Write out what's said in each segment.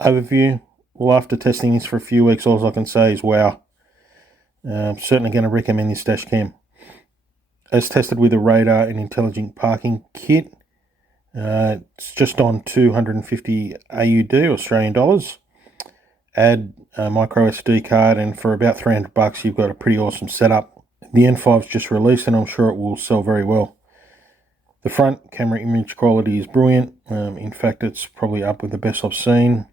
overview. Well, after testing this for a few weeks, all I can say is wow. I'm certainly going to recommend this dash cam. As tested with a radar and intelligent parking kit, it's just on 250 AUD, Australian dollars. Add a micro SD card, and for about $300 you've got a pretty awesome setup. The N5's just released and I'm sure it will sell very well. The front camera image quality is brilliant. In fact, it's probably up with the best I've seen.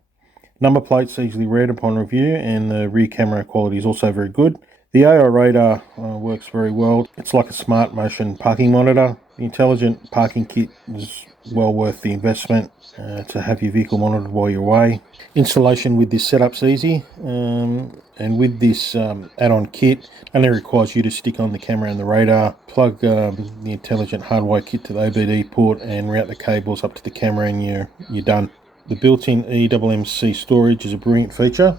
Number plate's easily read upon review, and the rear camera quality is also very good. The AI radar works very well. It's like a smart motion parking monitor. The intelligent parking kit is well worth the investment to have your vehicle monitored while you're away. Installation with this setup's easy, and with this add-on kit, only requires you to stick on the camera and the radar, plug the intelligent hardwire kit to the OBD port, and route the cables up to the camera, and you're done. The built-in EMMC storage is a brilliant feature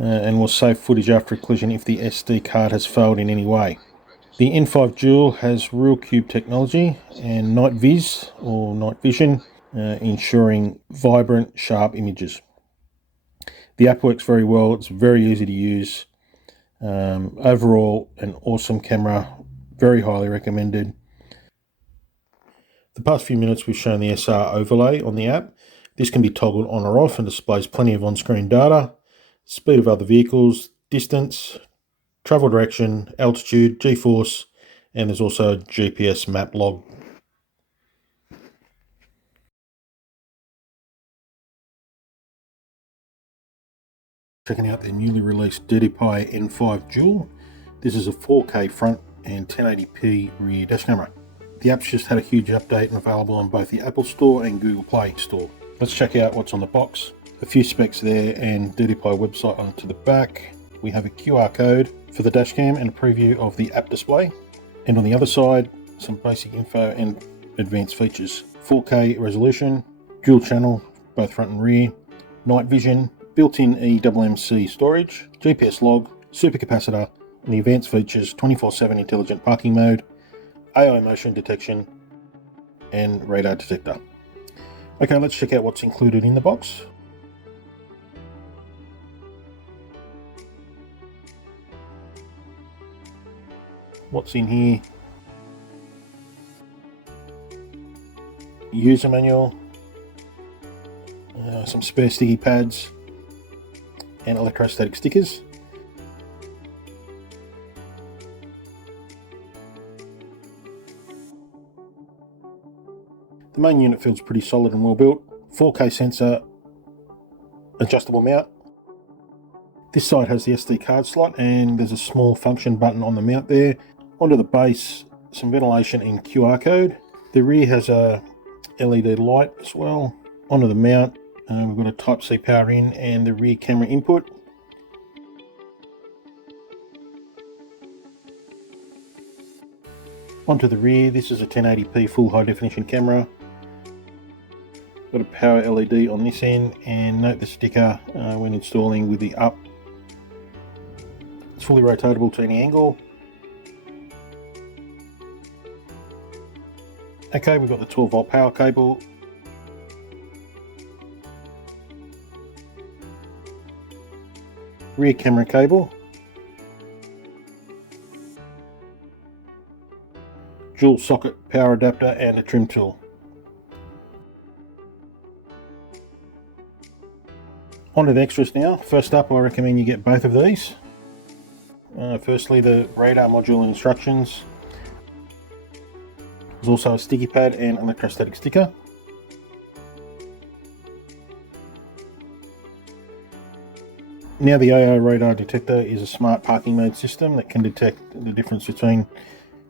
and will save footage after a collision if the SD card has failed in any way. The N5 Dual has Real Cube technology and night viz or night vision, ensuring vibrant, sharp images. The app works very well. It's very easy to use. Overall, an awesome camera, very highly recommended. The past few minutes we've shown the SR overlay on the app. This can be toggled on or off and displays plenty of on-screen data, speed of other vehicles, distance, travel direction, altitude, G-force, and there's also a GPS map log. Checking out their newly released DDPAI N5 Dual. This is a 4K front and 1080p rear dash camera. The app's just had a huge update and available on both the Apple Store and Google Play Store. Let's check out what's on the box. A few specs there and DDPAI website onto the back. We have a QR code for the dashcam and a preview of the app display. And on the other side, some basic info and advanced features. 4K resolution, dual channel, both front and rear, night vision, built-in eMMC storage, GPS log, supercapacitor, and the advanced features 24/7 intelligent parking mode, AI motion detection, and radar detector. Okay, let's check out what's included in the box. What's in here? User manual, some spare sticky pads, and electrostatic stickers. The main unit feels pretty solid and well built. 4K sensor, adjustable mount. This side has the SD card slot and there's a small function button on the mount there. Onto the base, some ventilation and QR code. The rear has a LED light as well. Onto the mount, we've got a Type-C power in and the rear camera input. Onto the rear, this is a 1080p full high definition camera. Got a power LED on this end, and note the sticker when installing with the up. It's fully rotatable to any angle. Okay, we've got the 12-volt power cable. Rear camera cable. Dual socket power adapter and a trim tool. Onto the extras now. First up, I recommend you get both of these. Firstly, the radar module instructions. There's also a sticky pad and electrostatic sticker. Now the AI radar detector is a smart parking mode system that can detect the difference between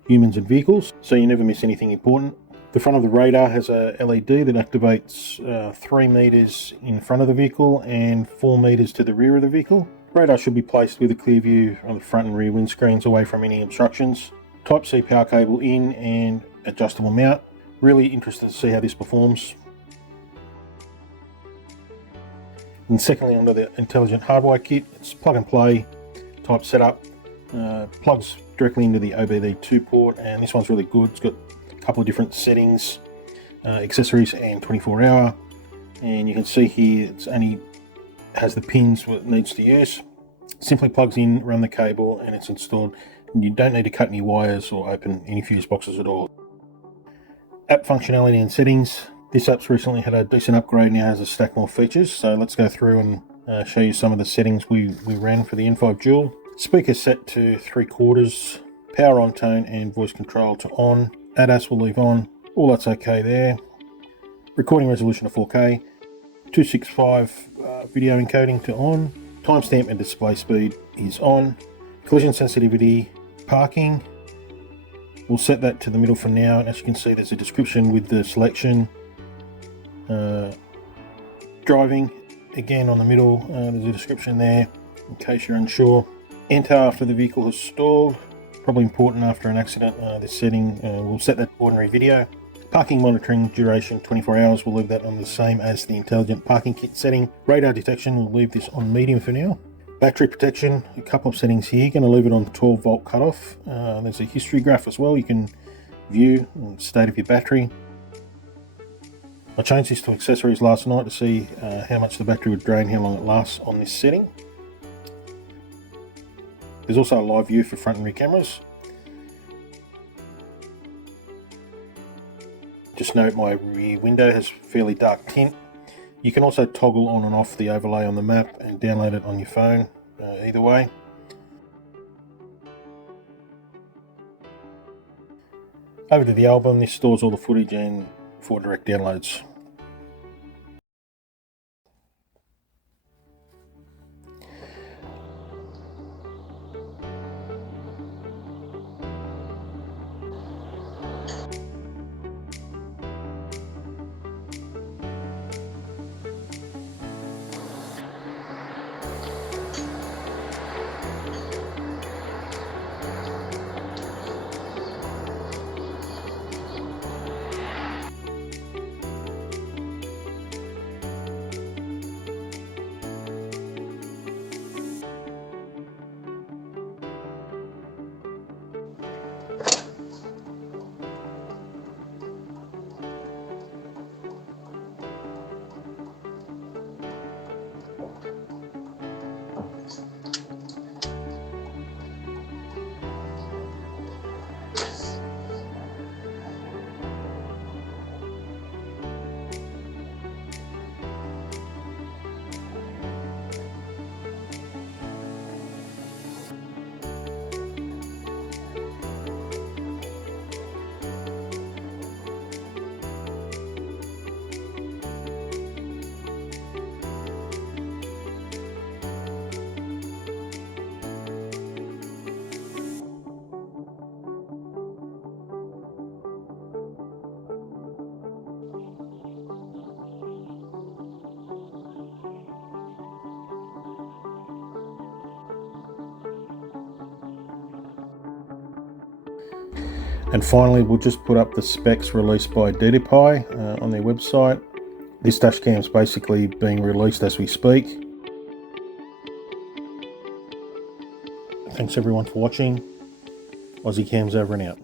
humans and vehicles, so you never miss anything important. The front of the radar has a LED that activates 3 meters in front of the vehicle and 4 meters to the rear of the vehicle. Radar should be placed with a clear view on the front and rear windscreens away from any obstructions. Type-C power cable in and adjustable mount. Really interested to see how this performs. And secondly, under the intelligent hardwire kit, it's plug and play type setup. Plugs directly into the OBD2 port, and this one's really good. It's got a couple of different settings, accessories and 24-hour. And you can see here it's only has the pins what it needs to use. Simply plugs in, run the cable, and it's installed. And you don't need to cut any wires or open any fuse boxes at all. App functionality and settings. This app's recently had a decent upgrade, now has a stack more features, so let's go through and show you some of the settings we ran for the N5 Dual. Speaker set to 3/4, power on tone and voice control to on. ADAS will leave on, all that's okay there. Recording resolution to 4K, 265 video encoding to on. Timestamp and display speed is on. Collision sensitivity, parking. We'll set that to the middle for now, and as you can see there's a description with the selection. Driving, again on the middle, there's a description there in case you're unsure. Enter after the vehicle has stalled, probably important after an accident. This setting, we'll set that to ordinary video. Parking monitoring duration 24 hours, we'll leave that on the same as the intelligent parking kit setting. Radar detection, we'll leave this on medium for now. Battery protection, a couple of settings here, going to leave it on 12 volt cutoff. There's a history graph as well, you can view the state of your battery. I changed this to accessories last night to see how much the battery would drain, how long it lasts on this setting. There's also a live view for front and rear cameras. Just note my rear window has fairly dark tint. You can also toggle on and off the overlay on the map and download it on your phone, either way. Over to the album, this stores all the footage and for direct downloads. And finally, we'll just put up the specs released by DDPAI on their website. This dashcam is basically being released as we speak. Thanks everyone for watching. Aussiecams over and out.